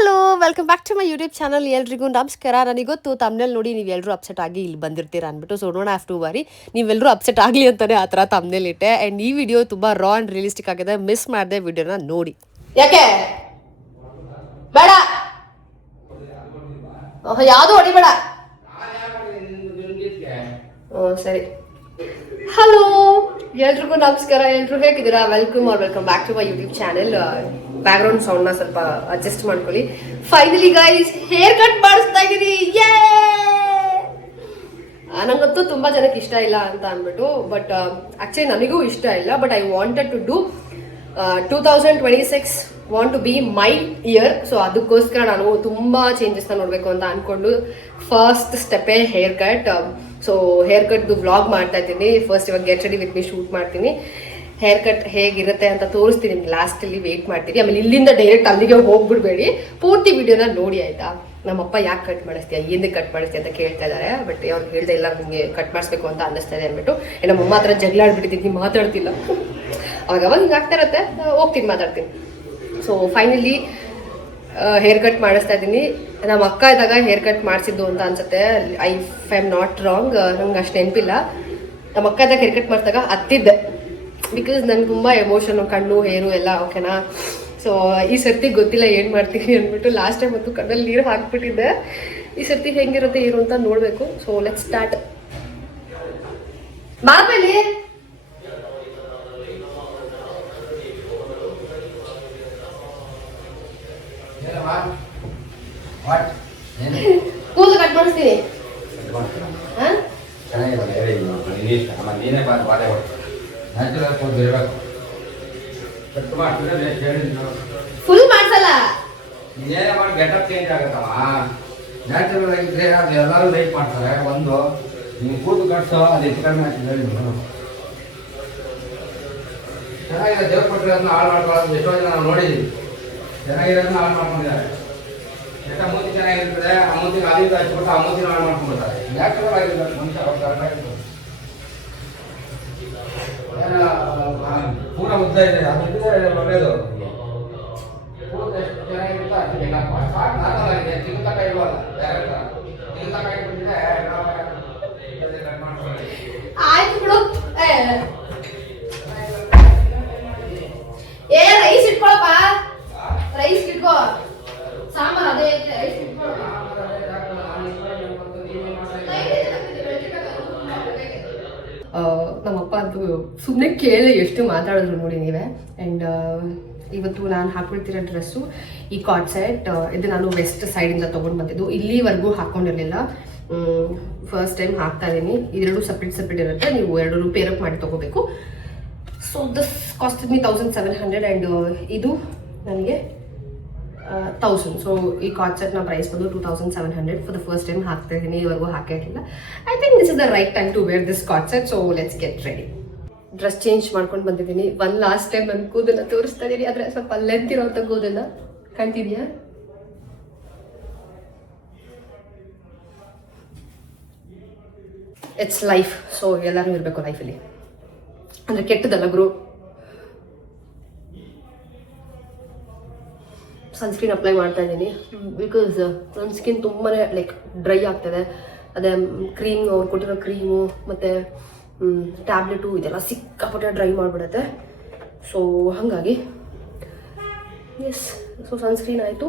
Hello welcome back to my YouTube channel. ಎಲ್ರಿಗೂ ನಮಸ್ಕಾರ. ನನಗೊತ್ತು thumbnail ನೋಡಿ ನೀವೆಲ್ಲರೂ ಅಪ್ಸೆಟ್ ಆಗಿ ಇಲ್ಲಿ ಬಂದಿರ್ತೀರಾ ಅಂದ್ಬಿಟ್ಟು, so don't have to worry, ನೀವೆಲ್ಲರೂ ಅಪ್ಸೆಟ್ ಆಗಲಿ ಅಂತಾನೆ ಆ ಥರ ತಮ್ನೇಲ್ ಇಟ್ಟೆ. ಆ್ಯಂಡ್ ಈ ವಿಡಿಯೋ ತುಂಬ ರಾ ಆ್ಯಂಡ್ ರಿಯಲಿಸ್ಟಿಕ್ ಆಗಿದೆ. ಮಿಸ್ ಮಾಡಿದೆ ವಿಡಿಯೋನ ನೋಡಿ. ಯಾಕೆ ಬೇಡ, ಯಾವುದು ಹೊಡಿಬೇಡ. ಸರಿ. ಹಲೋ ಎಲ್ರಿಗೂ ನಮಸ್ಕಾರ. ಎಲ್ಲರೂ ಹೇಗಿದ್ದೀರಾ? Welcome back to my YouTube channel. Background ಸೌಂಡ್ನ ಸ್ವಲ್ಪ ಅಡ್ಜಸ್ಟ್ ಮಾಡ್ಕೊಳ್ಳಿ. ಫೈನಲಿ ಗೈಸ್ ಹೇರ್ ಕಟ್ ಮಾಡಿಸ್ತಾ ಇದ್ದೀನಿ. ನಂಗಂತೂ ತುಂಬ ಜನಕ್ಕೆ ಇಷ್ಟ ಇಲ್ಲ ಅಂತ ಅಂದ್ಬಿಟ್ಟು, ಬಟ್ ಆಕ್ಚುಲಿ ನನಗೂ ಇಷ್ಟ ಇಲ್ಲ. But I wanted to do 2026 want to be my year. So ಅದಕ್ಕೋಸ್ಕರ ನಾನು ತುಂಬ ಚೇಂಜಸ್ನ ನೋಡಬೇಕು ಅಂತ ಅಂದ್ಕೊಂಡು ಫಸ್ಟ್ ಸ್ಟೆಪ್ಪೇ ಹೇರ್ ಕಟ್. ಸೊ ಹೇರ್ ಕಟ್ದು ವ್ಲಾಗ್ ಮಾಡ್ತಾ ಇದ್ದೀನಿ. ಫಸ್ಟ್ ಇವಾಗ get ready with me shoot ಮಾಡ್ತೀನಿ. ಹೇರ್ ಕಟ್ ಹೇಗಿರುತ್ತೆ ಅಂತ ತೋರಿಸ್ತೀನಿ ನಿಮ್ಗೆ. ಲಾಸ್ಟಲ್ಲಿ ವೇಟ್ ಮಾಡ್ತೀನಿ. ಆಮೇಲೆ ಇಲ್ಲಿಂದ ಡೈರೆಕ್ಟ್ ಅಲ್ಲಿಗೆ ಹೋಗ್ಬಿಡ್ಬೇಡಿ, ಪೂರ್ತಿ ವಿಡಿಯೋನ ನೋಡಿ ಆಯ್ತಾ. ನಮ್ಮಪ್ಪ ಯಾಕೆ ಕಟ್ ಮಾಡಿಸ್ತೀಯ, ಏನಕ್ಕೆ ಕಟ್ ಮಾಡಿಸ್ತೀಯ ಅಂತ ಕೇಳ್ತಾ ಇದ್ದಾರೆ. ಬಟ್ ಅವ್ರಿಗೆ ಹೇಳ್ದೆ ಇಲ್ಲ, ನಿಮಗೆ ಕಟ್ ಮಾಡಿಸ್ಬೇಕು ಅಂತ ಅನ್ನಿಸ್ತಾ ಇದೆ ಅಂದ್ಬಿಟ್ಟು. ನಮ್ಮಮ್ಮ ಹತ್ರ ಜಗಳ ಆಡ್ಬಿಟ್ಟಿದ್ದೀನಿ, ಮಾತಾಡ್ತಿಲ್ಲ. ಅವಾಗ ಹಿಂಗೆ ಆಗ್ತಾ ಇರುತ್ತೆ, ಹೋಗ್ತೀನಿ ಮಾತಾಡ್ತೀನಿ. ಸೊ ಫೈನಲಿ ಹೇರ್ ಕಟ್ ಮಾಡಿಸ್ತಾ ಇದ್ದೀನಿ. ನಮ್ಮ ಅಕ್ಕ ಇದ್ದಾಗ ಹೇರ್ ಕಟ್ ಮಾಡಿಸಿದ್ದು ಅಂತ ಅನ್ಸುತ್ತೆ, ಐ ಆಮ್ ನಾಟ್ ರಾಂಗ್. ನಂಗೆ ಅಷ್ಟು ನೆನಪಿಲ್ಲ. ನಮ್ಮ ಅಕ್ಕ ಇದ್ದಾಗ ಹೇರ್ ಕಟ್ ಮಾಡಿಸಿದಾಗ ಹತ್ತಿದ್ದೆ, ಬಿಕಾಸ್ ನಂಗೆ ತುಂಬ ಎಮೋಷನು, ಕಣ್ಣು ಹೇರು ಎಲ್ಲ ಓಕೆನಾ. ಸೊ ಈ ಸರ್ತಿ ಗೊತ್ತಿಲ್ಲ ಏನು ಮಾಡ್ತೀನಿ ಅಂದ್ಬಿಟ್ಟು ಲಾಸ್ಟ್ ಟೈಮ್ ಅಂತೂ ಕಣ್ಣಲ್ಲಿ ನೀರು ಹಾಕ್ಬಿಟ್ಟಿದ್ದೆ. ಈ ಸರ್ತಿ ಹೆಂಗಿರುತ್ತೆ ಏನು ಅಂತ ನೋಡಬೇಕು. So let's start. ಬಾಪಲ್ಲಿ ಕೂದಲು ಕಟ್ ಮಾಡಿಸ್ತೀನಿ. ಫುಲ್ ಮಾಡ್ಸಲ್ಲ, ಗೆಟಪ್ ಚೇಂಜ್ ಆಗತ್ತಮ್ಮ. ನ್ಯಾಚುರಲ್ ಆಗಿದ್ರೆ ಅದು ಎಲ್ಲರೂ ಲೈಕ್ ಮಾಡ್ತಾರೆ. ಒಂದು ನೀವು ಕೂತು ಕಟ್ಸೋ, ಅದು ಹೆಚ್ಚು ಕಡಿಮೆ ಆಗ್ತದೆ. ಚೆನ್ನಾಗಿದೆ, ದೇವ್ರ ಕೊಟ್ಟರೆ ಅದನ್ನ ಹಾಳು ಮಾಡ್ಕೊಳ್ಳೋದು ಎಷ್ಟೋ ಜನ ನಾವು ನೋಡಿದ್ದೀವಿ. ಚೆನ್ನಾಗಿರೋದನ್ನ ಹಾಳು ಮಾಡ್ಕೊಂಡಿದ್ದಾರೆ. ಎಷ್ಟ ಮೂತಿ ಚೆನ್ನಾಗಿರ್ತದೆ, ಆ ಮೂತಿಗೆ ಅಲ್ಲಿಂದ ಹಚ್ಬಿಟ್ಟು ಆ ಮೂತಿನ ಹಾಳು ಮಾಡ್ಕೊಂಡ್ಬಿಡ್ತಾರೆ. ನ್ಯಾಚುರಲ್ ಆಗಿರ್ಬೇಕು ಮನುಷ್ಯ. ಪೂರ ಉದ್ದ ಇದೆ, ಅದು ಇದ್ರೆ ಒಳ್ಳೇದು. ಕೂದಲು ಎಷ್ಟು ಚೆನ್ನಾಗಿರುತ್ತೆ ಅಷ್ಟು ಬೇಕಾಗ್ತದೆ. ಸಾಕು, ನಾರ್ಮಲ್ ಆಗಿದೆ. ಚಿಗುತಕ ಇಲ್ವಲ್ಲ, ಬೇರೆ ಥರ ಚಿಗುತಕ ಇಟ್ಬಿಟ್ಟಿದೆ. ಕಟ್ ಮಾಡ್ಕೊಳ್ಳಿ. ಆಯ್ತು ಬಿಡು. ಏ ರೈಸ್ ಇಟ್ಕೊಳಪ್ಪ, ರೈಸ್ ಇಟ್ಕೋ. ಸಾಂಬಾರ್ ಅದೇ ಐತೆ, ರೈಸ್ ಇಟ್ಕೋ. ನಮ್ಮಪ್ಪ ಅಂತೂ ಸುಮ್ಮನೆ ಕೇಳಿ ಎಷ್ಟು ಮಾತಾಡಿದ್ರು ನೋಡಿ ನೀವೇ. ಆ್ಯಂಡ್ ಇವತ್ತು ನಾನು ಹಾಕೊಳ್ತಿರೋ ಡ್ರೆಸ್ಸು ಈ ಕಾರ್ಡ್ ಸೆಟ್. ಇದು ನಾನು ವೆಸ್ಟ್ ಸೈಡಿಂದ ತೊಗೊಂಡು ಬಂದಿದ್ದು, ಇಲ್ಲಿವರೆಗೂ ಹಾಕ್ಕೊಂಡಿರಲಿಲ್ಲ. ಫಸ್ಟ್ ಟೈಮ್ ಹಾಕ್ತಾ ಇದ್ದೀನಿ. ಇದೆರಡು ಸಪ್ರೇಟ್ ಇರುತ್ತೆ, ನೀವು ಎರಡು ಪೇರಪ್ ಮಾಡಿ ತೊಗೋಬೇಕು. So this cost me 1700 and ಇದು ನನಗೆ 1000. ಸೊ ಈ ಕಾರ್ಡ್ ಸೆಟ್ನ ಪ್ರೈಸ್ ಬಂದು 2700. ಫಾರ್ ದ ಫಸ್ಟ್ ಟೈಮ್ ಹಾಕ್ತಾ ಇದ್ದೀನಿ, ಇದುವರೆಗೂ ಹಾಕೇ ಇರಲಿಲ್ಲ. I think this is the right time to wear this co-ord set. So let's get ready. Dress change ಮಾಡ್ಕೊಂಡು ಬಂದಿದ್ದೀನಿ. ಲಾಸ್ಟ್ ಟೈಮ್ ನನ್ನ ಕೂದಲ ತೋರಿಸ್ತಾ ಇದ್ದೀನಿ, ಆದರೆ ಸ್ವಲ್ಪ ಲೆಂತ್ ಇರೋಂಥ ಕೂದಲ ಕಾಣ್ತಿದ್ಯಾ? It's life. ಸೊ ಎಲ್ಲರೂ ಇರಬೇಕು ಲೈಫಲ್ಲಿ, ಅಂದರೆ ಕೆಟ್ಟದಲ್ಲ ಗುರು. ಸನ್ಸ್ಕ್ರೀನ್ ಅಪ್ಲೈ ಮಾಡ್ತಾ ಇದ್ದೀನಿ, ಬಿಕಾಸ್ ನನ್ನ ಸ್ಕಿನ್ ತುಂಬಾ ಲೈಕ್ ಡ್ರೈ ಆಗ್ತದೆ. ಅದೇ ಕ್ರೀಮ್, ಅವ್ರು ಕೊಟ್ಟಿರೋ ಕ್ರೀಮು ಮತ್ತು ಟ್ಯಾಬ್ಲೆಟು ಇದೆಲ್ಲ ಸಿಕ್ಕಾಪಟ್ಟೆ ಡ್ರೈ ಮಾಡಿಬಿಡುತ್ತೆ. ಸೊ ಹಾಗಾಗಿ ಎಸ್, ಸೊ ಸನ್ಸ್ಕ್ರೀನ್ ಆಯಿತು.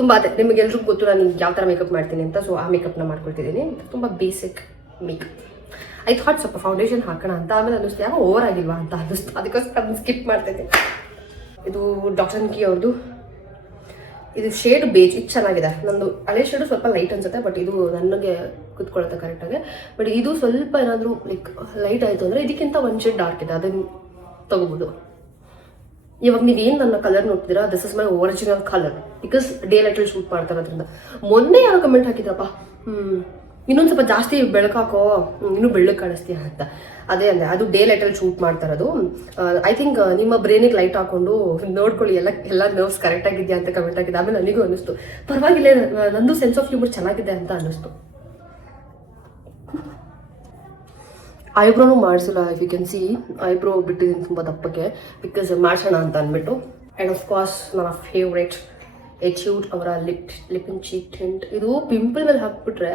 ತುಂಬ ಅದೇ ನಿಮಗೆಲ್ರಿಗೂ ಗೊತ್ತು ನಾನು ಯಾವ ಥರ ಮೇಕಪ್ ಮಾಡ್ತೀನಿ ಅಂತ. ಸೊ ಆ ಮೇಕಪ್ನ ಮಾಡ್ಕೊಳ್ತಿದ್ದೀನಿ. ತುಂಬ ಬೇಸಿಕ್ ಮೇಕಪ್. ಐ ಥಾಟ್ ಸ್ವಲ್ಪ ಫೌಂಡೇಶನ್ ಹಾಕೋಣ ಅಂತ, ಆಮೇಲೆ ಅನ್ನಿಸ್ತು ಯಾಕೋ ಓವರ್ ಆಗಿಲ್ವಾ ಅಂತ ಅನ್ನಿಸ್ತು. ಅದಕ್ಕೋಸ್ಕರ ಅದನ್ನು ಸ್ಕಿಪ್ ಮಾಡ್ತಿದ್ದೀನಿ. ಇದು ಡಾಕ್ಟರ್ ನಿಕಿ ಅವ್ರದ್ದು. ಇದು ಶೇಡ್ ಬೇಜ್, ಇದು ಚೆನ್ನಾಗಿದೆ. ನಂದು ಹಳೆ ಶೇಡು ಸ್ವಲ್ಪ ಲೈಟ್ ಅನ್ಸುತ್ತೆ, ಬಟ್ ಇದು ನನಗೆ ಕುತ್ಕೊಳ್ಳುತ್ತೆ ಕರೆಕ್ಟಾಗಿ. ಬಟ್ ಇದು ಸ್ವಲ್ಪ ಏನಾದರೂ ಲೈಕ್ ಲೈಟ್ ಆಯಿತು ಅಂದರೆ ಇದಕ್ಕಿಂತ ಒಂದು ಶೇಡ್ ಡಾರ್ಕ್ ಇದೆ, ಅದನ್ನು ತಗೋಬೋದು. ಇವಾಗ ನೀವೇನು ನನ್ನ ಕಲರ್ ನೋಡ್ತೀರಾ, this is my original colour, because day ಲೈಟಲ್ಲಿ ಶೂಟ್ ಮಾಡ್ತಾರೋದ್ರಿಂದ. ಮೊನ್ನೆ ಯಾರೋ ಕಮೆಂಟ್ ಹಾಕಿದ್ರಪ್ಪ, ಇನ್ನೊಂದು ಸ್ವಲ್ಪ ಜಾಸ್ತಿ ಬೆಳಕಾಕೋ, ಇನ್ನೂ ಬೆಳ್ಳಗೆ ಕಾಣಿಸ್ತೀಯ ಅಂತ. ಅದೇ ಅಂದರೆ ಅದು ಡೇ ಲೈಟಲ್ಲಿ ಶೂಟ್ ಮಾಡ್ತಾ ಇರೋದು. ಐ ಥಿಂಕ್ ನಿಮ್ಮ ಬ್ರೈನಿಗೆ ಲೈಟ್ ಹಾಕೊಂಡು ನೋಡ್ಕೊಳ್ಳಿ ಎಲ್ಲ ನರ್ವ್ಸ್ ಕರೆಕ್ಟಾಗಿದೆಯಾ ಅಂತ ಕಮೆಂಟ್ ಆಗಿದೆ. ಆಮೇಲೆ ನನಗೂ ಅನ್ನಿಸ್ತು ಪರವಾಗಿಲ್ಲ, ನಂದು ಸೆನ್ಸ್ ಆಫ್ ಹ್ಯೂಮರ್ ಚೆನ್ನಾಗಿದೆ ಅಂತ ಅನ್ನಿಸ್ತು. ಐಬ್ರೋನು ಮಾಡಿಸಿಲ್ಲ. If you can see eyebrow ಬಿಟ್ಟಿದ್ದೀನಿ ತುಂಬ ದಪ್ಪಕ್ಕೆ, ಬಿಕಾಸ್ ಮಾಡಿಸೋಣ ಅಂತ ಅಂದ್ಬಿಟ್ಟು. ಆ್ಯಂಡ್ ಆಫ್ ಕೋರ್ಸ್ ನನ್ನ ಫೇವ್ರೇಟ್ ಎಚ್ಯೂಟ್ ಅವರ ಲಿಪ್ ಚೀಕ್ ಟಿಂಟ್. ಇದು ಪಿಂಪಲ್ ಮೇಲೆ ಹಾಕ್ಬಿಟ್ರೆ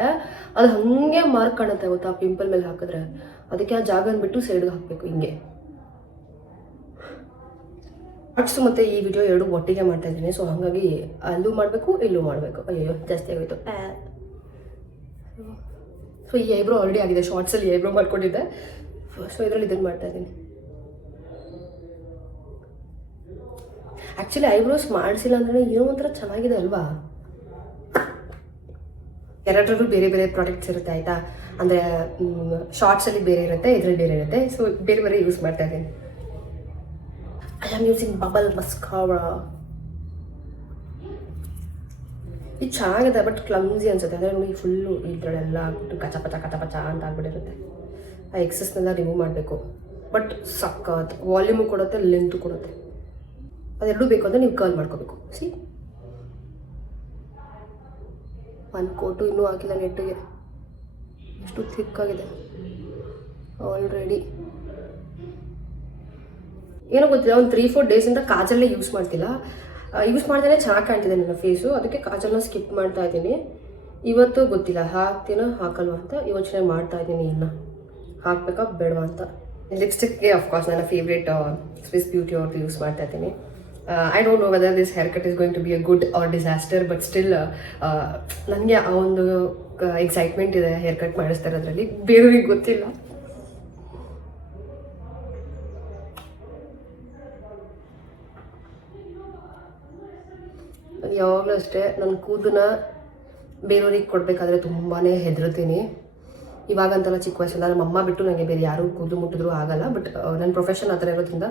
ಅದು ಹಾಗೆ ಮಾರ್ಕ್ ಕಾಣುತ್ತೆ ಗೊತ್ತಾ, ಪಿಂಪಲ್ ಮೇಲೆ ಹಾಕಿದ್ರೆ. ಅದಕ್ಕೆ ಆ ಜಾಗನ ಬಿಟ್ಟು ಸೈಡ್ಗೆ ಹಾಕಬೇಕು ಹಿಂಗೆ. ಅಷ್ಟು ಮತ್ತು ಈ ವಿಡಿಯೋ ಎರಡು ಒಟ್ಟಿಗೆ ಮಾಡ್ತಾ ಇದ್ದೀನಿ. ಸೊ ಹಾಗಾಗಿ ಅಲ್ಲೂ ಮಾಡಬೇಕು ಇಲ್ಲೂ ಮಾಡಬೇಕು. ಅಯ್ಯೋ ಜಾಸ್ತಿ ಆಗೋಯ್ತು. ಸೊ ಈ ಐಬ್ರೋ ಆಲ್ರೆಡಿ ಆಗಿದೆ, ಶಾರ್ಟ್ಸಲ್ಲಿ ಐಬ್ರೋ ಮಾಡ್ಕೊಂಡಿದ್ದೆ. ಸೊ ಇದರಲ್ಲಿ ಇದನ್ನು ಮಾಡ್ತಾ ಇದ್ದೀನಿ. ಆ್ಯಕ್ಚುಲಿ ಐಬ್ರೋಸ್ ಮಾಡಿಸಿಲ್ಲ ಅಂದ್ರೆ ಏನೋ ಒಂಥರ ಚೆನ್ನಾಗಿದೆ ಅಲ್ವಾ. ಎರಡರಲ್ಲೂ ಬೇರೆ ಬೇರೆ ಪ್ರಾಡಕ್ಟ್ಸ್ ಇರುತ್ತೆ ಆಯಿತಾ. ಅಂದರೆ ಶಾರ್ಟ್ಸಲ್ಲಿ ಬೇರೆ ಇರುತ್ತೆ, ಇದರಲ್ಲಿ ಬೇರೆ ಇರುತ್ತೆ. ಸೊ ಬೇರೆ ಬೇರೆ ಯೂಸ್ ಮಾಡ್ತಾ ಇದ್ದೀನಿ. I am using bubble mascara. ಇದು ಚೆನ್ನಾಗಿದೆ ಬಟ್ ಕ್ಲಮ್ಸಿ ಅನ್ಸುತ್ತೆ. ಅಂದರೆ ನೋಡಿ ಫುಲ್ಲು ಇದರಲ್ಲೆಲ್ಲ ಆಗ್ಬಿಟ್ಟು ಕಚಪಚ ಅಂತ ಆಗ್ಬಿಟ್ಟಿರುತ್ತೆ. ಆ ಎಕ್ಸಸ್ನೆಲ್ಲ ರಿಮೂವ್ ಮಾಡಬೇಕು. ಬಟ್ ಸಕ್ಕತ್ ವಾಲ್ಯೂಮು ಕೊಡುತ್ತೆ, ಲೆಂತು ಕೊಡುತ್ತೆ. ಅದೆರಡೂ ಬೇಕು ಅಂದರೆ ನೀವು ಕರ್ಲ್ ಮಾಡ್ಕೋಬೇಕು. ಸಿ ಒಂದು ಕೋಟು ಇನ್ನೂ ಹಾಕಿಲ್ಲ ನೆಟ್ಟಿಗೆ, ಎಷ್ಟು ಥಿಕ್ಕಾಗಿದೆ ಆಲ್ರೆಡಿ. ಏನೋ ಗೊತ್ತಿಲ್ಲ, ಒಂದು 3-4 ಡೇಸಿಂದ ಕಾಜಲ್ಲೇ ಯೂಸ್ ಮಾಡ್ತಿಲ್ಲ. ಯೂಸ್ ಮಾಡ್ದೇ ಚೆನ್ನಾಗಿ ಕಾಣ್ತಿದೆ ನನ್ನ ಫೇಸು, ಅದಕ್ಕೆ ಕಾಜಲ್ನ ಸ್ಕಿಪ್ ಮಾಡ್ತಾ ಇದ್ದೀನಿ. ಇವತ್ತು ಗೊತ್ತಿಲ್ಲ ಹಾಕ್ತೀನೋ ಹಾಕಲ್ವಾ ಅಂತ ಯೋಚನೆ ಮಾಡ್ತಾ ಇದ್ದೀನಿ. ಇನ್ನು ಹಾಕ್ಬೇಕಾ ಬೇಡವಾ ಅಂತ. ಲಿಪ್ಸ್ಟಿಕ್ಗೆ ಅಫ್ಕೋರ್ಸ್ ನನ್ನ ಫೇವ್ರೇಟ್ ಸ್ವಿಸ್ ಬ್ಯೂಟಿ ಅವ್ರದ್ದು ಯೂಸ್ ಮಾಡ್ತಾ ಇದ್ದೀನಿ. I don't know whether this haircut is going to be a good or disaster, but still ನನಗೆ ಆ ಒಂದು ಎಕ್ಸೈಟ್ಮೆಂಟ್ ಇದೆ ಹೇರ್ ಕಟ್ ಮಾಡಿಸ್ತಾ ಇರೋದ್ರಲ್ಲಿ. ಬೇರೆಯವ್ರಿಗೆ ಗೊತ್ತಿಲ್ಲ. ಯಾವಾಗಲೂ ಅಷ್ಟೇ ನನ್ನ ಕೂದಲನ್ನ ಬೇರೆಯವ್ರಿಗೆ ಕೊಡಬೇಕಾದ್ರೆ ತುಂಬಾ ಹೆದರ್ತೀನಿ. ಇವಾಗಂತಲ್ಲ, ಚಿಕ್ಕ ವಯಸ್ಸಲ್ಲ ನಮ್ಮ ಅಮ್ಮ ಬಿಟ್ಟು ನನಗೆ ಬೇರೆ ಯಾರೂ ಕೂದಲು ಮುಟ್ಟಿದ್ರು ಆಗಲ್ಲ. ಬಟ್ ನನ್ನ ಪ್ರೊಫೆಷನ್ ಆ ಥರ ಇರೋದ್ರಿಂದ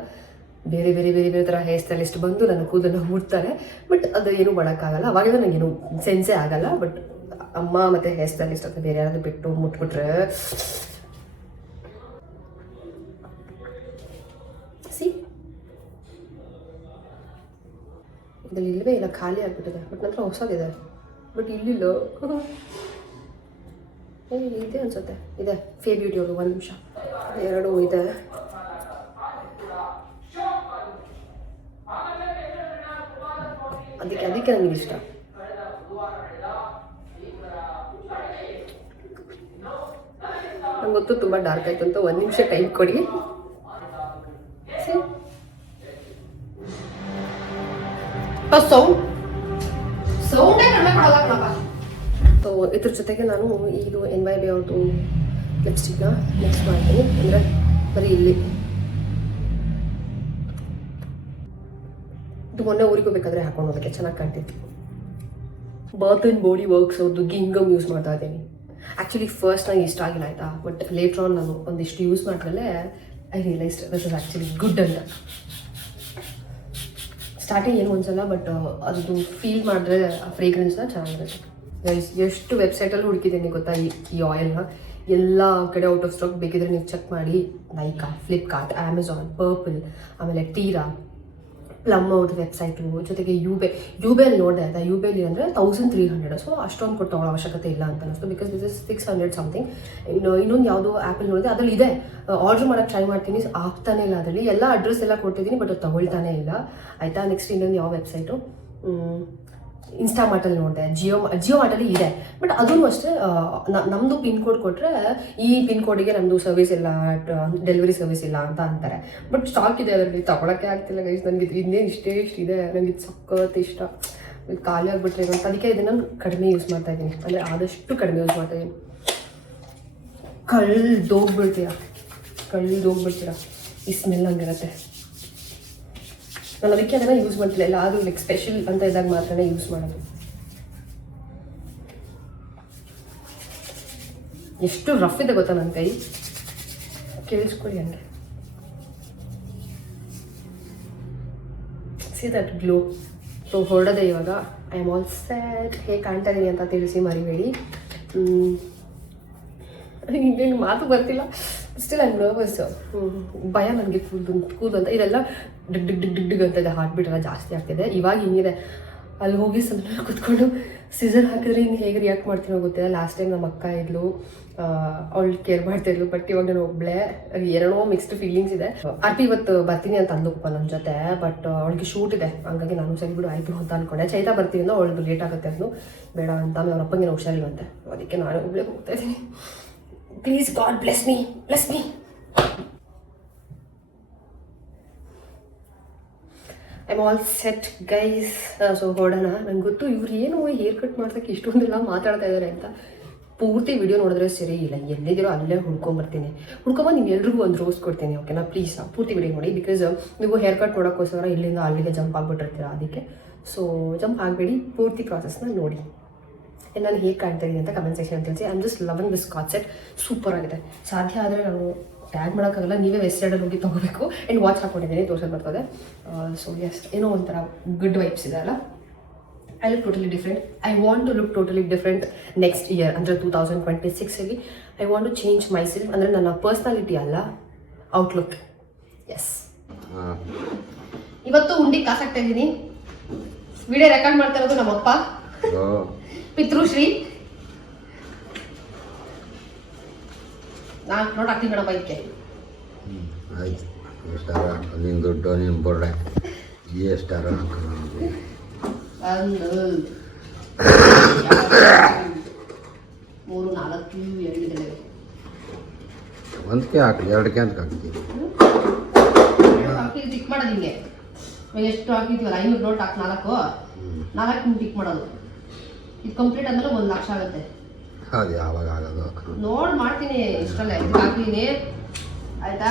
ಬೇರೆ ಬೇರೆ ಬೇರೆ ಬೇರೆ ಥರ ಹೇರ್ ಸ್ಟೈಲಿಸ್ಟ್ ಬಂದು ನನ್ನ ಕೂದಲನ್ನ ಮುಟ್ತಾರೆ. ಬಟ್ ಅದು ಏನೂ ಮಾಡೋಕ್ಕಾಗಲ್ಲ. ಅವಾಗಿಂದ ನನಗೇನು ಸೆನ್ಸೇ ಆಗಲ್ಲ. ಬಟ್ ಅಮ್ಮ ಮತ್ತು ಹೇರ್ ಸ್ಟೈಲಿಸ್ಟ್ ಅಂತ ಬೇರೆ ಯಾರಾದರೂ ಬಿಟ್ಟು ಮುಟ್ಬಿಟ್ರೆ ಸಿ ಇದ್ರಲ್ಲಿ ಇಲ್ಲವೇ ಇಲ್ಲ, ಖಾಲಿ ಆಗಿಬಿಟ್ಟಿದೆ. ಬಟ್ ನಂತರ ಹೊಸದಿದೆ, ಬಟ್ ಇಲ್ಲಿಲ್ಲ. ಇದೆ ಅನ್ಸುತ್ತೆ, ಇದೆ ಫೇ ಬ್ಯೂಟಿ ಅವರು. 1 ನಿಮಿಷ, 2 ಇದೆ. ಅದಕ್ಕೆ ನನಗೆ ಇಷ್ಟ. ನಂಗೆ ಗೊತ್ತು ತುಂಬ ಡಾರ್ಕ್ ಆಯ್ತು ಅಂತ. 1 ನಿಮಿಷ ಟೈಮ್ ಕೊಡಿ. ಸೊ ಇದ್ರ ಜೊತೆಗೆ ನಾನು ಇದು NYB ಅವ್ರದ್ದು ಲಿಪ್ಸ್ಟಿಕ್ನ ಮಿಕ್ಸ್ ಮಾಡ್ತೀನಿ. ಅಂದರೆ ಬರೀ ಇಲ್ಲಿ ಇದು ಮೊನ್ನೆ ಊರಿಗೆ ಹೋಗ್ಬೇಕಾದ್ರೆ ಹಾಕೊಂಡು ಹೋಗೋಕ್ಕೆ ಚೆನ್ನಾಗಿ ಕಾಣ್ತಿತ್ತು. ಬರ್ತ್ ಆ್ಯಂಡ್ ಬಾಡಿ ವರ್ಕ್ಸ್ ಅವ್ರದ್ದು ಗಿಂಗಮ್ ಯೂಸ್ ಮಾಡ್ತಾ ಇದ್ದೀನಿ. ಆ್ಯಕ್ಚುಲಿ ಫಸ್ಟ್ ನಂಗೆ ಇಷ್ಟ ಆಗಿಲ್ಲ ಆಯಿತಾ. ಬಟ್ ಲೇಟರ್ ಆನ್ ನಾನು ಒಂದಿಷ್ಟು ಯೂಸ್ ಮಾಡಿದ್ಮೇಲೆ I realised this is actually good ಅಂತ. ಸ್ಟಾರ್ಟಿಂಗ್ ಏನು ಅನ್ಸಲ್ಲ, ಬಟ್ ಅದು ಫೀಲ್ ಮಾಡಿದ್ರೆ ಆ ಫ್ರೇಗ್ರೆನ್ಸ್ನ ಚೆನ್ನಾಗಿರುತ್ತೆ. ಎಷ್ಟು ವೆಬ್ಸೈಟಲ್ಲಿ ಹುಡುಕಿದ್ದೀನಿ ಗೊತ್ತಾ ಈ ಆಯಿಲ್ನ. ಎಲ್ಲ ಕಡೆ ಔಟ್ ಆಫ್ ಸ್ಟಾಕ್. ಬೇಕಿದ್ರೆ ನೀವು ಚೆಕ್ ಮಾಡಿ. ನೈಕಾ, ಫ್ಲಿಪ್ಕಾರ್ಟ್, ಅಮೆಝಾನ್, ಪರ್ಪಲ್, ಆಮೇಲೆ ಟೀರಾ, ಪ್ಲಮ್ ಅವ್ರದ್ದು ವೆಬ್ಸೈಟು, ಜೊತೆಗೆ ಯೂಬೇಲಿ ನೋಡಿದೆ ಆಯಿತಾ. ಯೂಬೇಲಿ ಅಂದರೆ 1300. ಸೊ ಅಷ್ಟೊಂದು ಕೊಟ್ಟು ತೊಗೊಳ್ಳೋ ಅವಶ್ಯಕತೆ ಇಲ್ಲ ಅಂತ ಅನಿಸ್ತು. Because this is 600 something. ಇನ್ನೊಂದು ಯಾವುದೋ ಆ್ಯಪಲ್ಲಿ ನೋಡಿದೆ, ಅದರಲ್ಲಿ ಇದೆ. ಆರ್ಡ್ರ್ ಮಾಡೋಕ್ಕೆ ಟ್ರೈ ಮಾಡ್ತೀನಿ, ಆಗ್ತಾನೆ ಇಲ್ಲ. ಅದರಲ್ಲಿ ಎಲ್ಲ ಅಡ್ರೆಸ್ ಎಲ್ಲ ಕೊಡ್ತಿದ್ದೀನಿ, ಬಟ್ ಅದು ತೊಗೊಳ್ತಾನೆ ಇಲ್ಲ ಆಯಿತಾ. ನೆಕ್ಸ್ಟ್ ಇನ್ನೊಂದು ಯಾವ ವೆಬ್ಸೈಟು, ಇನ್ಸ್ಟಾಮಾರ್ಟಲ್ಲಿ ನೋಡಿದೆ. ಜಿಯೋ ಮಾರ್ಟಲ್ಲಿ ಇದೆ. ಬಟ್ ಅದೂ ಅಷ್ಟೇ ನಮ್ಮದು ಪಿನ್ ಕೋಡ್ ಕೊಟ್ಟರೆ ಈ ಪಿನ್ ಕೋಡಿಗೆ ನಮ್ಮದು ಸರ್ವಿಸ್ ಇಲ್ಲ, ಡೆಲಿವರಿ ಸರ್ವಿಸ್ ಇಲ್ಲ ಅಂತ ಅಂತಾರೆ. ಬಟ್ ಸ್ಟಾಕ್ ಇದೆ ಅದರಲ್ಲಿ, ತೊಗೊಳಕ್ಕೆ ಆಗ್ತಿಲ್ಲ ಗೈಸ್. ನನಗೆ ಇನ್ನೇನು ಇಷ್ಟೇ ಇದೆ. ನನಗೆ ಇದು ಸಖತ್ ಇಷ್ಟ. ಇದು ಖಾಲಿ ಆಗಿಬಿಟ್ರೆ ಅಂತ ಅದಕ್ಕೆ ಇದನ್ನು ಕಡಿಮೆ ಯೂಸ್ ಮಾಡ್ತಾಯಿದ್ದೀನಿ. ಅಂದರೆ ಆದಷ್ಟು ಕಡಿಮೆ ಯೂಸ್ ಮಾಡ್ತಾಯಿದ್ದೀನಿ. ಕಳ್ದೋಗ್ಬಿಡ್ತೀರಾ ಈ ಸ್ಮೆಲ್ ಹಂಗಿರುತ್ತೆ. ನಾನು ಅದಕ್ಕೆ ಅದನ್ನು ಯೂಸ್ ಮಾಡ್ತಿಲ್ಲ. ಎಲ್ಲ ಅದು ಲೈಕ್ ಸ್ಪೆಷಲ್ ಅಂತ ಇದ್ದಾಗ ಮಾತ್ರ ಯೂಸ್ ಮಾಡೋದು. ಎಷ್ಟು ರಫ್ ಇದೆ ಗೊತ್ತಾ ನನ್ನ ಕೈ, ಕೇಳಿಸ್ಕೊಳ್ಳಿ ಹಂಗೆ. See that glow. ಸೊ ಹೊರಡದೆ ಇವಾಗ. I am all set. ಹೇಗೆ ಕಾಣ್ತಾ ಇದ್ದೀನಿ ಅಂತ ತಿಳಿಸಿ ಮರಿಬೇಡಿ. ಇನ್ನೇನು ಮಾತು ಬರ್ತಿಲ್ಲ. Still I am nervous. ಭಯ ನನಗೆ ಕೂದಲು ಅಂತ. ಇದೆಲ್ಲ ಡಿಗ್ ಡಿಗ್ ಡಿಗ್ ಡಿಗ್ ಡಿಗ್ ಅಂತ ಇದೆ. ಹಾರ್ಟ್ ಬೀಟ್ ಎಲ್ಲ ಜಾಸ್ತಿ ಆಗ್ತಿದೆ. ಇವಾಗ ಹಿಂಗಿದೆ. ಅಲ್ಲಿ ಹೋಗಿ ಸುಮ್ಮನೆ ಕೂತ್ಕೊಂಡು ಸೀಸರ್ ಹಾಕಿದ್ರೆ ಇನ್ನು ಹೇಗೆ ರಿಯಾಕ್ಟ್ ಮಾಡ್ತೀನೋ ಗೊತ್ತಿಲ್ಲ. ಲಾಸ್ಟ್ ಟೈಮ್ ನಮ್ಮ ಅಕ್ಕ ಇದ್ಲು, ಅವಳು ಕೇರ್ ಮಾಡ್ತಾ ಇದ್ಲು. ಬಟ್ ಇವಾಗ ನಾನು ಒಬ್ಬಳೇ, ಏನೋ ಮಿಕ್ಸ್ಡ್ ಫೀಲಿಂಗ್ಸ್ ಇದೆ. ಆರ್ಪಿ ಇವತ್ತು ಬರ್ತೀನಿ ಅಂತ ಅಂದಪ್ಪ ನನ್ನ ಜೊತೆ, ಬಟ್ ಅವಳಿಗೆ ಶೂಟ್ ಇದೆ, ಹಂಗಾಗಿ ನಾನು ಸರಿ ಬಿಡು ಆಯಿತು ಅಂತ ಅನ್ಕೊಂಡೆ. ಚೈತಾ ಬರ್ತೀನಿ ಅಂದ್ರೆ ಅವಳಿಗೆ ಲೇಟ್ ಆಗುತ್ತೆ ಅಂದು ಬೇಡ ಅಂತ. ಆಮೇಲೆ ಅವ್ರ ಅಪ್ಪಂಗೆ ಹುಷಾರಿಲ್ವಂತೆ, ಅದಕ್ಕೆ ನಾನು ಒಬ್ಬಳೇ ಹೋಗ್ತಾ ಇದ್ದೀನಿ. Please God bless me. I am all set guys. So ಹೊರಡೋಣ. ನಂಗೆ ಗೊತ್ತು ಇವ್ರು ಏನು ಹೇರ್ ಕಟ್ ಮಾಡ್ಸೋಕ್ಕೆ ಇಷ್ಟೊಂದೆಲ್ಲ ಮಾತಾಡ್ತಾ ಇದ್ದಾರೆ ಅಂತ. ಪೂರ್ತಿ ವಿಡಿಯೋ ನೋಡಿದ್ರೆ ಸರಿ ಇಲ್ಲ, ಎಲ್ಲಿದ್ದೀರೋ ಅಲ್ಲೇ ಹುಡ್ಕೊಂಬರ್ತೀನಿ. ಹುಡ್ಕೊಂಬಂದು ನೀವು ಎಲ್ರಿಗೂ ಒಂದು ರೋಸ್ ಕೊಡ್ತೀನಿ, ಓಕೆನಾ? ಪ್ಲೀಸ್ ಪೂರ್ತಿ ವಿಡಿಯೋ ನೋಡಿ. ಬಿಕಾಸ್ ನೀವು ಹೇರ್ ಕಟ್ ಮಾಡೋಕ್ಕೋಸ್ಕರ ಇಲ್ಲಿಂದ ಅಲ್ಲಿಗೆ ಜಂಪ್ ಆಗಿಬಿಟ್ಟಿರ್ತೀರ, ಅದಕ್ಕೆ. ಸೊ ಜಂಪ್ ಆಗಬೇಡಿ, ಪೂರ್ತಿ ಪ್ರಾಸೆಸ್ನ ನೋಡಿ. ನಾನು ಹೇಗೆ ಕಾಣ್ತಾ ಇದ್ದೀನಿ ಅಂತ ಕಮೆಂಟ್ ಸೆಕ್ಷನ್ ತಿಳಿಸಿ. I am just loving this concept, super ಆಗಿದೆ. ಸಾಧ್ಯ ಆದರೆ ನಾನು ಟ್ಯಾಗ್ ಮಾಡೋಕ್ಕಾಗಲ್ಲ, ನೀವೇ ವೆಬ್ಸೈಟಲ್ಲಿ ಹೋಗಿ ತೊಗೋಬೇಕು. ಆ್ಯಂಡ್ ವಾಚ್ ಹಾಕ್ಕೊಂಡಿದ್ದೀನಿ, ತೋರ್ಸೋದು ಬರ್ತದೆ. ಸೊ ಎಸ್, ಏನೋ ಒಂಥರ ಗುಡ್ ವೈಬ್ಸ್ ಇದೆ ಅಲ್ಲ. I look totally different. I want to look totally different next year, ಅಂದರೆ 2026 I want to change myself. ಅಂದರೆ ನನ್ನ ಪರ್ಸ್ನಾಲಿಟಿ ಅಲ್ಲ, ಔಟ್ಲುಕ್. ಎಸ್, ಇವತ್ತು ಉಂಡಿ ಕಾಸಾಗ್ತಾ ಇದ್ದೀನಿ. ವಿಡಿಯೋ ರೆಕಾರ್ಡ್ ಮಾಡ್ತಾ ಇರೋದು ನಮ್ಮಪ್ಪ ಪಿತೃಶ್ರೀ. ನಾನು ನೋಟ್ ಹಾಕ್ತೀನಿ ಕಣಪ್ಪ ಇದಕ್ಕೆ. ಆಯ್ತು, ಎಷ್ಟಾರ ನೀನು ದುಡ್ಡು ನೀನು ಬೋರ್ಡೆ ಎಷ್ಟಾರ 1 3 4 2 ಒಂದಕ್ಕೆ ಹಾಕಿ, 2ಕ್ಕೆ ಅಂತ ಹಾಕ್ತೀವಿ. ಹಾಕಿ ಟಿಕ್ ಮಾಡೋದು ಹಿಂಗೆ. ಎಷ್ಟು ಹಾಕಿದ್ದೀವಲ್ಲ 500 ನೋಟ್ ಹಾಕಿ 4 ಟಿಕ್ ಮಾಡೋದು. ಇದು ಕಂಪ್ಲೀಟ್ ಆದ್ಮೇಲೆ 1 ಲಕ್ಷ ಆಗುತ್ತೆ. ಅದು ಯಾವಾಗ ಆಗೋದು ನೋಡಿ ಮಾಡ್ತೀನಿ. ಇಷ್ಟಲ್ಲೇ ಹಾಕ್ತೀನಿ, ಆಯ್ತಾ?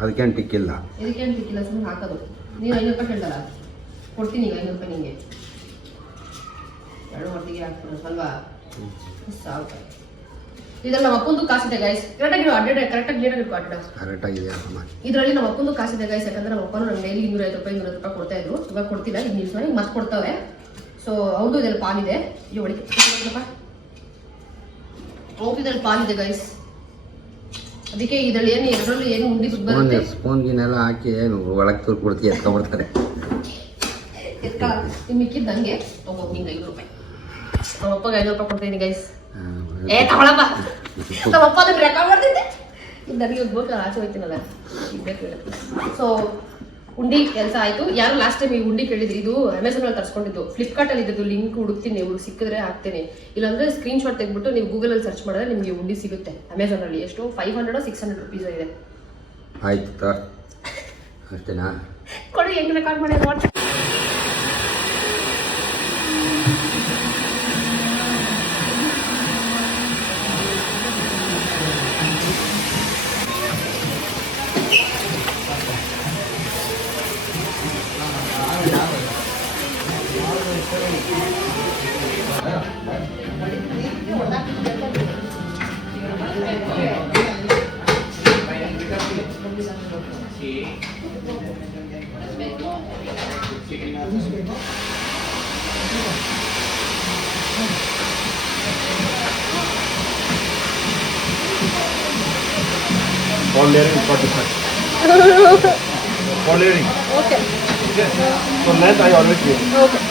ಅದಕ್ಕೇನು ಟಿಕ್ಕಿಲ್ಲ, ಇದಕ್ಕೇನು ಟಿಕ್ಕಿಲ್ಲ, ಸುಮ್ಮನೆ ಹಾಕೋದು. ನೀನು 500 ರೂಪಾಯಿ ಕೇಳ್ದಲ್ಲ, ಕೊಡ್ತೀನಿ ಈಗ 500 ರೂಪಾಯಿ ನಿಮಗೆ. 2 ಹೊತ್ತಿಗೆ ಹಾಕ್ತೀನಿ ಅಲ್ವಾ? ಸಾಕು. ಇದ್ರಲ್ಲಿ ನಮ್ಮ ಅಪ್ಪಂದು ಕಾಸಿದೆ ಗೈಸ್. ಕರೆಕ್ಟಾಗಿ ಅಡ್ಡಾಡ, ಕರೆಕ್ಟಾಗಿ ಕ್ಲಿಯರ್ ಆಗಿರ್ಕೊ ಅಡ್ಡ. ಕರೆಕ್ಟಾಗಿದೆ. ಇದರಲ್ಲಿ ನಮ್ಮ ಅಪ್ಪಂದು ಕಾಸಿದೆ ಗೈಸ್. ಯಾಕಂದ್ರೆ ನಮ್ಮ ಅಪ್ಪನು ನಂಗೆ ಡೈಲಿ 250 ರೂಪಾಯಿ 200 ರೂಪಾಯಿ ಕೊಡ್ತಾ ಇದ್ರು. ಇವಾಗ ಕೊಡ್ತಿಲ್ಲ, ಈಗ ನಿಲ್ಸೋಣ, ಮತ್ತೆ ಕೊಡ್ತಾವೆ. ಸೊ ಹೌದು, ಇದರಲ್ಲಿ ಪಾಲಿದೆ. ಈ ಒಳಗೆ ಇದರಲ್ಲಿ ಪಾಲಿದೆ ಗೈಸ್. ಅದಕ್ಕೆ ಇದರಲ್ಲಿ ಏನು ಎರಡರಲ್ಲಿ ಏನು ಉಂಡಿ ಬರುತ್ತೆ. ಸ್ಪೂನ್ಗಿನೆಲ್ಲ ಹಾಕಿ ಒಳಗೆ ತೂರು ಕೊಡ್ತೀವಿ, ಎತ್ಕೊಂಡ್ಬಿಡ್ತಾರೆ. ಮಿಕ್ಕಿದ್ದು ನನಗೆ ತಗೊಂಡು ನಿಂಗೆ 500 ರೂಪಾಯಿ. ನಮ್ಮ ಅಪ್ಪಗೆ 500 ರೂಪಾಯಿ ಕೊಡ್ತೀನಿ ಗೈಸ್. ತಗೊಳಪ್ಪ, ನಮ್ಮ ಅಪ್ಪ ಅದಕ್ಕೆ ರೆಕಾರ್ಡ್ ಮಾಡ್ತಿದ್ದೆ. ಇದು ನನಗೆ ಗೋಕಲ್ಲ, ಆಚೆ ಹೋಗ್ತೀನಲ್ಲ, ಸೊ ಉಂಡಿ ಕೆಲಸ ಆಯಿತು. ಯಾರು ಲಾಸ್ಟ್ ಟೈಮ್ ಈ ಉಂಡಿ ಕೇಳಿದ್ರಿ, ಇದು ಅಮೆಝಾನಲ್ಲಿ ತರಿಸ್ಕೊಂಡಿದ್ದು. ಫ್ಲಿಪ್ಕಾರ್ಟಲ್ಲಿ ಇದ್ದು ಲಿಂಕ್ ಹುಡುಕ್ತೀನಿ, ನೀವು ಸಿಕ್ಕಿದ್ರೆ ಹಾಕ್ತೀನಿ. ಇಲ್ಲಾಂದರೆ ಸ್ಕ್ರೀನ್ ಶಾಟ್ ತೆಗೆದ್ಬಿಟ್ಟು ನೀವು ಗೂಗಲಲ್ಲಿ ಸರ್ಚ್ ಮಾಡಿದ್ರೆ ನಿಮಗೆ ಉಂಡಿ ಸಿಗುತ್ತೆ ಅಮೆಝಾನಲ್ಲಿ. ಎಷ್ಟು 500 600 ರುಪೀಸ್ ಇದೆ. ಆಯ್ತು, ಅಷ್ಟೇನಾ? ಕೊಡಿ, ಹೆಂಗೆ ರೆಕಾರ್ಡ್ ಮಾಡಿ ನೋಡಿ. Ball layering 45. Ball layering. Okay. Okay. So length I always give. Okay.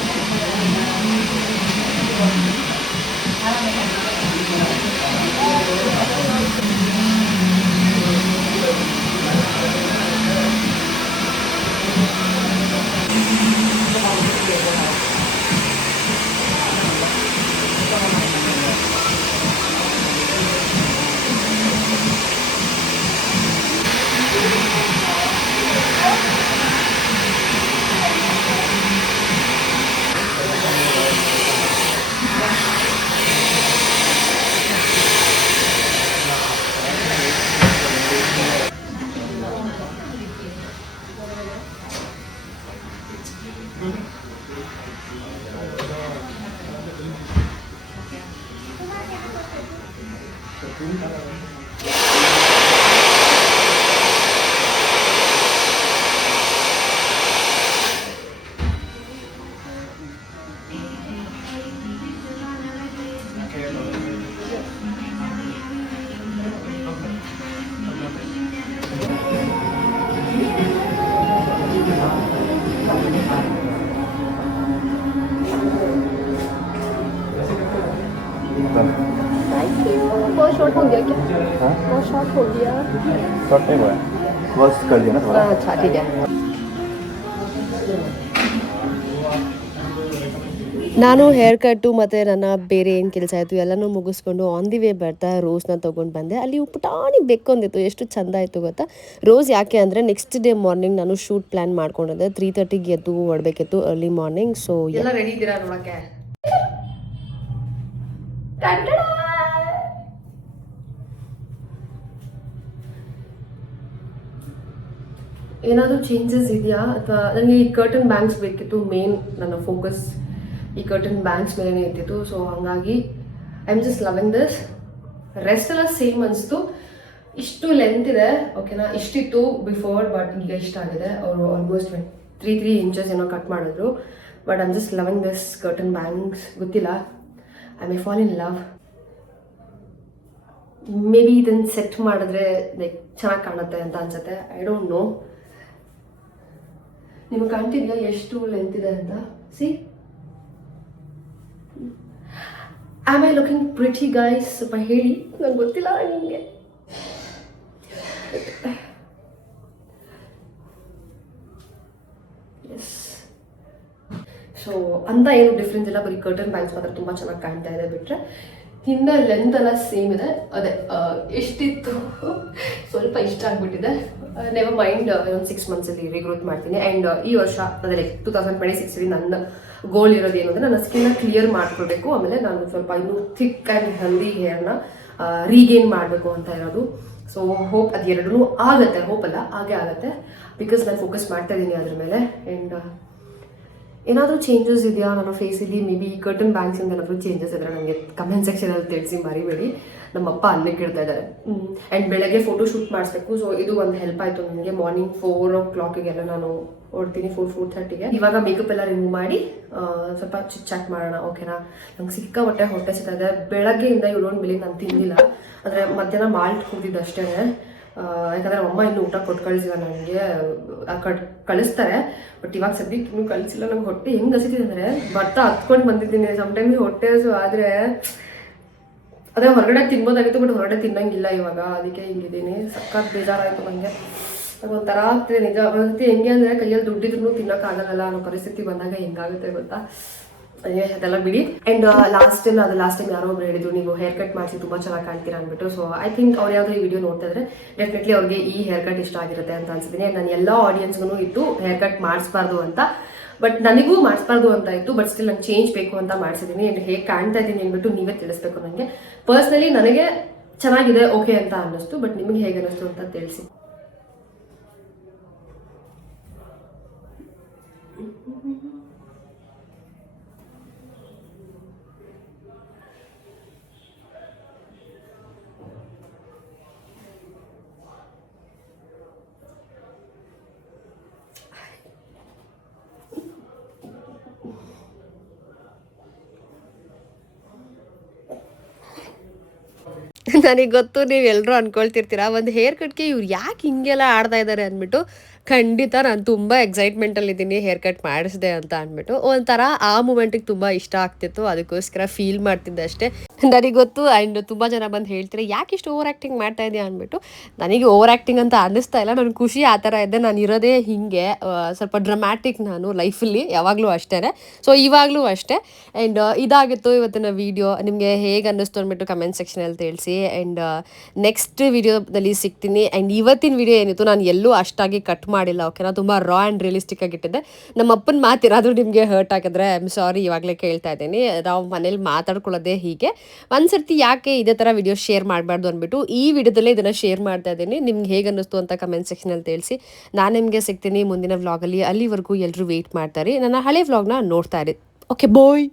बहुत शॉर्ट हो गया क्या? हाँ बहुत शॉर्ट हो गया। शॉर्ट नहीं हुआ है वर्स कर दिया ना थोड़ा अच्छा ठीक है. ನಾನು ಹೇರ್ ಕಟ್ಟು ಮತ್ತು ನನ್ನ ಬೇರೆ ಏನು ಕೆಲಸ ಆಯಿತು ಎಲ್ಲನೂ ಮುಗಿಸ್ಕೊಂಡು ಆನ್ ದಿ ವೇ ಬರ್ತಾ ರೋಸ್ನ ತೊಗೊಂಡು ಬಂದೆ. ಅಲ್ಲಿ ಪುಟಾಣಿ ಬೆಕ್ಕೊಂದಿತ್ತು, ಎಷ್ಟು ಚೆಂದ ಆಯಿತು ಗೊತ್ತಾ. ರೋಸ್ ಯಾಕೆ ಅಂದರೆ ನೆಕ್ಸ್ಟ್ ಡೇ ಮಾರ್ನಿಂಗ್ ನಾನು ಶೂಟ್ ಪ್ಲ್ಯಾನ್ ಮಾಡ್ಕೊಂಡಿದ್ದೆ. 3:30ಗೆ ಎದ್ದು ಹೊರಬೇಕಿತ್ತು ಅರ್ಲಿ ಮಾರ್ನಿಂಗ್. ಸೊ ಎಲ್ಲ ರೆಡಿ ಇದ್ದೀರಾ ನೋಡೋಕ್ಕೆ? ಏನಾದರೂ ಚೇಂಜಸ್ ಇದೆಯಾ ಅಥವಾ ನನಗೆ ಈ ಕರ್ಟನ್ ಬ್ಯಾಂಗ್ಸ್ ಬೇಕಿತ್ತು. ಮೇನ್ ನನ್ನ ಫೋಕಸ್ ಈ ಕರ್ಟನ್ ಬ್ಯಾಂಗ್ಸ್ ಮೇಲೇ ಇರ್ತಿತ್ತು. ಸೊ ಹಾಗಾಗಿ I am just loving this. Rest ಎಲ್ಲ ಸೇಮ್ ಅನಿಸ್ತು. ಇಷ್ಟು ಲೆಂತ್ ಇದೆ ಓಕೆನಾ. ಇಷ್ಟಿತ್ತು ಬಿಫೋರ್, ಬಟ್ ಈಗ ಇಷ್ಟ ಆಗಿದೆ. ಅವರು ಆಲ್ಮೋಸ್ಟ್ 3 ಇಂಚಸ್ ಏನೋ ಕಟ್ ಮಾಡಿದ್ರು. But I am just loving this curtain bangs. ಗೊತ್ತಿಲ್ಲ, I may fall in love. Maybe ಇದನ್ನು ಸೆಟ್ ಮಾಡಿದ್ರೆ ಲೈಕ್ ಚೆನ್ನಾಗಿ ಕಾಣುತ್ತೆ ಅಂತ ಅನ್ಸುತ್ತೆ. I don't know. ನಿಮಗೆ ಕಾಣ್ತಿದ್ಯಾ ಎಷ್ಟು ಲೆಂತ್ ಇದೆ ಅಂತ? See, am I looking pretty guys? ಸ್ವಲ್ಪ ಹೇಳಿ, ನಂಗೆ ಗೊತ್ತಿಲ್ಲ ನಿಮಗೆ. ಎಸ್. ಸೊ ಅಂತ ಏನು ಡಿಫ್ರೆನ್ಸ್ ಇಲ್ಲ, ಬರೀ ಕರ್ಟನ್ ಬ್ಯಾಂಗ್ಸ್ ಮಾತ್ರ ತುಂಬ ಚೆನ್ನಾಗಿ ಕಾಣ್ತಾ ಇದೆ. ಬಿಟ್ಟರೆ ಹಿಂದೆ ಲೆಂತ್ ಎಲ್ಲ ಸೇಮ್ ಇದೆ. ಅದೇ ಎಷ್ಟಿತ್ತು ಸ್ವಲ್ಪ ಇಷ್ಟ ಆಗಿಬಿಟ್ಟಿದೆ. ನೆವರ್ ಮೈಂಡ್, ಒಂದು 6 ಮಂತ್ಸಲ್ಲಿ ರಿಗ್ರೋತ್ ಮಾಡ್ತೀನಿ. ಆ್ಯಂಡ್ ಈ ವರ್ಷ ಅದೇ ಲೈಕ್ 2026 ನನ್ನ ಗೋಲ್ ಇರೋದು ಏನು ಅಂದರೆ ನನ್ನ ಸ್ಕಿನ್ನ ಕ್ಲಿಯರ್ ಮಾಡ್ಕೊಳ್ಬೇಕು. ಆಮೇಲೆ ನಾನು ಸ್ವಲ್ಪ ಇನ್ನೂ ಥಿಕ್ ಆ್ಯಂಡ್ ಹೆಲ್ದಿ ಹೇರ್ನ ರೀಗೇನ್ ಮಾಡಬೇಕು ಅಂತ ಇರೋದು. ಸೊ ಹೋಪ್ ಅದು ಎರಡೂ ಆಗುತ್ತೆ. ಹೋಪ್ ಅಲ್ಲ, ಹಾಗೆ ಆಗುತ್ತೆ. ಬಿಕಾಸ್ ನಾನು ಫೋಕಸ್ ಮಾಡ್ತಾ ಇದ್ದೀನಿ ಅದ್ರ ಮೇಲೆ. ಆ್ಯಂಡ್ ಏನಾದರೂ ಚೇಂಜಸ್ ಇದೆಯಾ ನನ್ನ ಫೇಸಲ್ಲಿ? ಮೇ ಬಿ ಕರ್ಟನ್ ಬ್ಯಾಂಗ್ಸಿಂದ ಏನಾದರೂ ಚೇಂಜಸ್ ಇದ್ದರೆ ನನಗೆ ಕಮೆಂಟ್ ಸೆಕ್ಷನಲ್ಲಿ ತಿಳಿಸಿ, ಮರಿಬೇಡಿ. ನಮ್ಮಪ್ಪ ಅಲ್ಲೇ ಕೇಳ್ತಾ ಇದ್ದಾರೆ. ಆ್ಯಂಡ್ ಬೆಳಗ್ಗೆ ಫೋಟೋ ಶೂಟ್ ಮಾಡಿಸ್ಬೇಕು. ಸೊ ಇದು ಒಂದು ಹೆಲ್ಪ್ ಆಯಿತು ನನಗೆ. ಮಾರ್ನಿಂಗ್ 4 o'clockಗೆಲ್ಲ ನಾನು ಹೊಡ್ತೀನಿ, 4:30ಗೆ. ಇವಾಗ ಮೇಕಪ್ ಎಲ್ಲ ರಿಮೂವ್ ಮಾಡಿ ಸ್ವಲ್ಪ ಚಿಟ್ ಮಾಡೋಣ ಓಕೆನಾ. ನಂಗೆ ಸಿಕ್ಕಾಪಟ್ಟೆ ಹೊಟ್ಟೆ ಸಿಗ್ತಾ ಇದೆ. ಬೆಳಗ್ಗೆಯಿಂದ ಯು ಡೋಂಟ್ ಬಿಲೀವ್ ನಾನು ತಿಂದಿಲ್ಲ. ಅಂದರೆ ಮಧ್ಯಾಹ್ನ ಮಾಲ್ಟ್ ಕುಡಿದಿದ್ದು ಅಷ್ಟೇ. ಯಾಕಂದರೆ ಅಮ್ಮ ಇನ್ನೂ ಊಟ ಕೊಟ್ಟು ಕಳಿಸಿಲ್ಲ ನನಗೆ. ಕಳಿಸ್ತಾರೆ, ಬಟ್ ಇವಾಗ ಸದ್ಯಕ್ಕೆ ಇನ್ನೂ ಕಳಿಸಿಲ್ಲ. ನಂಗೆ ಹೊಟ್ಟೆ ಹೆಂಗೆ ಹಸಿತಿದೆ ಅಂದರೆ ಭತ್ತ ಹತ್ಕೊಂಡು ಬಂದಿದ್ದೀನಿ. ಸಮ್ಟೈಮ್ಸ್ ಹೊಟ್ಟೆ ಹಸು ಆದರೆ ಅದೇ ಹೊರಗಡೆ ತಿನ್ಬೋದಾಗಿತ್ತು, ಬಟ್ ಹೊರಗಡೆ ತಿನ್ನಂಗಿಲ್ಲ ಇವಾಗ. ಅದಕ್ಕೆ ಹಿಂಗಿದ್ದೀನಿ. ಸಖತ್ ಬೇಜಾರಾಯಿತು ನನಗೆ. ಒಂಥರ ಆಗ್ತಿದೆ ನಿಜ. ಒಂದ್ಸತಿ ಹೆಂಗೆ ಅಂದರೆ ಕೈಯಲ್ಲಿ ದುಡ್ಡಿದ್ರು ತಿನ್ನೋಕ್ಕಾಗಲ್ಲ ಅನ್ನೋ ಪರಿಸ್ಥಿತಿ ಬಂದಾಗ ಹೆಂಗಾಗುತ್ತೆ ಗೊತ್ತಾ. ಅದೆಲ್ಲ ಬಿಡಿ. ಆ್ಯಂಡ್ ಲಾಸ್ಟ್ ಟೈಮ್ ಯಾರೋ ಒಬ್ರು ಹೇಳಿದ್ರು, ನೀವು ಹೇರ್ ಕಟ್ ಮಾಡಿಸಿ ತುಂಬ ಚೆನ್ನಾಗಿ ಕಾಣ್ತೀರಾ ಅಂದ್ಬಿಟ್ಟು. ಸೊ ಐ ಥಿಂಕ್ ಅವ್ರು ಯಾವುದೋ ಈ ವಿಡಿಯೋ ನೋಡ್ತಾ ಇದ್ರೆ ಡೆಫಿನೆಟ್ಲಿ ಅವ್ರಿಗೆ ಈ ಹೇರ್ ಕಟ್ ಇಷ್ಟ ಆಗಿರುತ್ತೆ ಅಂತ ಅನ್ಸಿದ್ದೀನಿ. ನಾನು ಎಲ್ಲ ಆಡಿಯನ್ಸ್ಗೂ ಇತ್ತು ಹೇರ್ ಕಟ್ ಮಾಡಿಸ್ಬಾರ್ದು ಅಂತ, ಬಟ್ ನನಗೂ ಮಾಡಿಸ್ಬಾರ್ದು ಅಂತ ಇತ್ತು. ಬಟ್ ಸ್ಟಿಲ್ ನಂಗೆ ಚೇಂಜ್ ಬೇಕು ಅಂತ ಮಾಡಿಸಿದ್ದೀನಿ. ಆ್ಯಂಡ್ ಹೇಗೆ ಕಾಣ್ತಾ ಇದ್ದೀನಿ ಅಂದ್ಬಿಟ್ಟು ನೀವೇ ತಿಳಿಸ್ಬೇಕು ನನಗೆ. ಪರ್ಸ್ನಲಿ ನನಗೆ ಚೆನ್ನಾಗಿದೆ, ಓಕೆ ಅಂತ ಅನ್ನಿಸ್ತು. ಬಟ್ ನಿಮಗೆ ಹೇಗೆ ಅನ್ನಿಸ್ತು ಅಂತ ತಿಳಿಸಿ. ನನಗೆ ಗೊತ್ತು, ನೀವು ಎಲ್ಲರೂ ಅನ್ಕೊಳ್ತಿರ್ತೀರ ಒಂದು ಹೇರ್ ಕಟ್ಗೆ ಇವ್ರು ಯಾಕೆ ಹಿಂಗೆಲ್ಲ ಆಡ್ತಾ ಇದ್ದಾರೆ ಅಂದ್ಬಿಟ್ಟು. ಖಂಡಿತ ನಾನು ತುಂಬ ಎಕ್ಸೈಟ್ಮೆಂಟಲ್ಲಿದ್ದೀನಿ ಹೇರ್ ಕಟ್ ಮಾಡಿಸಿದೆ ಅಂತ ಅಂದ್ಬಿಟ್ಟು. ಒಂಥರ ಆ ಮೂಮೆಂಟಿಗೆ ತುಂಬ ಇಷ್ಟ ಆಗ್ತಿತ್ತು, ಅದಕ್ಕೋಸ್ಕರ ಫೀಲ್ ಮಾಡ್ತಿದ್ದೆ ಅಷ್ಟೇ. ನನಗೆ ಗೊತ್ತು. ಆ್ಯಂಡ್ ತುಂಬ ಜನ ಬಂದು ಹೇಳ್ತಾರೆ ಯಾಕೆ ಇಷ್ಟು ಓವರ್ ಆ್ಯಕ್ಟಿಂಗ್ ಮಾಡ್ತಾ ಇದೆಯಾ ಅಂದ್ಬಿಟ್ಟು. ನನಗೆ ಓವರ್ ಆ್ಯಕ್ಟಿಂಗ್ ಅಂತ ಅನ್ನಿಸ್ತಾ ಇಲ್ಲ. ನನ್ನ ಖುಷಿ ಆ ಥರ ಇದ್ದೆ. ನಾನು ಇರೋದೇ ಹೀಗೆ ಸ್ವಲ್ಪ ಡ್ರಮ್ಯಾಟಿಕ್ ನಾನು ಲೈಫಲ್ಲಿ ಯಾವಾಗಲೂ ಅಷ್ಟೇ. ಸೊ ಇವಾಗಲೂ ಅಷ್ಟೇ. ಆ್ಯಂಡ್ ಇದಾಗಿತ್ತು ಇವತ್ತಿನ ವೀಡಿಯೋ. ನಿಮಗೆ ಹೇಗೆ ಅನ್ನಿಸ್ತು ಅಂದ್ಬಿಟ್ಟು ಕಮೆಂಟ್ ಸೆಕ್ಷನಲ್ಲಿ ತಿಳಿಸಿ. ಆ್ಯಂಡ್ ನೆಕ್ಸ್ಟ್ ವೀಡಿಯೋದಲ್ಲಿ ಸಿಗ್ತೀನಿ. ಆ್ಯಂಡ್ ಇವತ್ತಿನ ವೀಡಿಯೋ ಏನಿತ್ತು ನಾನು ಎಲ್ಲೂ ಅಷ್ಟಾಗಿ ಕಟ್ ಮಾಡಿಲ್ಲ ಓಕೆನಾ. ತುಂಬ ರಾ ಆ್ಯಂಡ್ ರಿಯಲಿಸ್ಟಿಕ್ ಆಗಿಟ್ಟಿದ್ದೆ. ನಮ್ಮ ಅಪ್ಪನ ಮಾತೇನಾದರೂ ನಿಮಗೆ ಹರ್ಟ್ ಆಗಿದ್ರೆ ಐ ಆಮ್ ಸಾರಿ, ಇವಾಗಲೇ ಕೇಳ್ತಾ ಇದ್ದೀನಿ. ನಾವು ಮನೇಲಿ ಮಾತಾಡ್ಕೊಳ್ಳೋದೇ ಹೀಗೆ. ಒಂದ್ಸರ್ತಿ ಯಾಕೆ ಇದೇ ಥರ ವಿಡಿಯೋ ಶೇರ್ ಮಾಡಬಾರ್ದು ಅಂದ್ಬಿಟ್ಟು ಈ ವಿಡಿಯೋದಲ್ಲೇ ಇದನ್ನು ಶೇರ್ ಮಾಡ್ತಾ ಇದ್ದೀನಿ. ನಿಮ್ಗೆ ಹೇಗೆ ಅನ್ನಿಸ್ತು ಅಂತ ಕಮೆಂಟ್ ಸೆಕ್ಷನಲ್ಲಿ ತಿಳಿಸಿ. ನಾನು ನಿಮಗೆ ಸಿಗ್ತೀನಿ ಮುಂದಿನ ವ್ಲಾಗಲ್ಲಿ. ಅಲ್ಲಿವರೆಗೂ ಎಲ್ಲರೂ ವೆಯ್ಟ್ ಮಾಡ್ತಾರೆ. ನನ್ನ ಹಳೆ ವ್ಲಾಗ್ನ ನೋಡ್ತಾ ಇರಿ. ಓಕೆ ಬಾಯ್.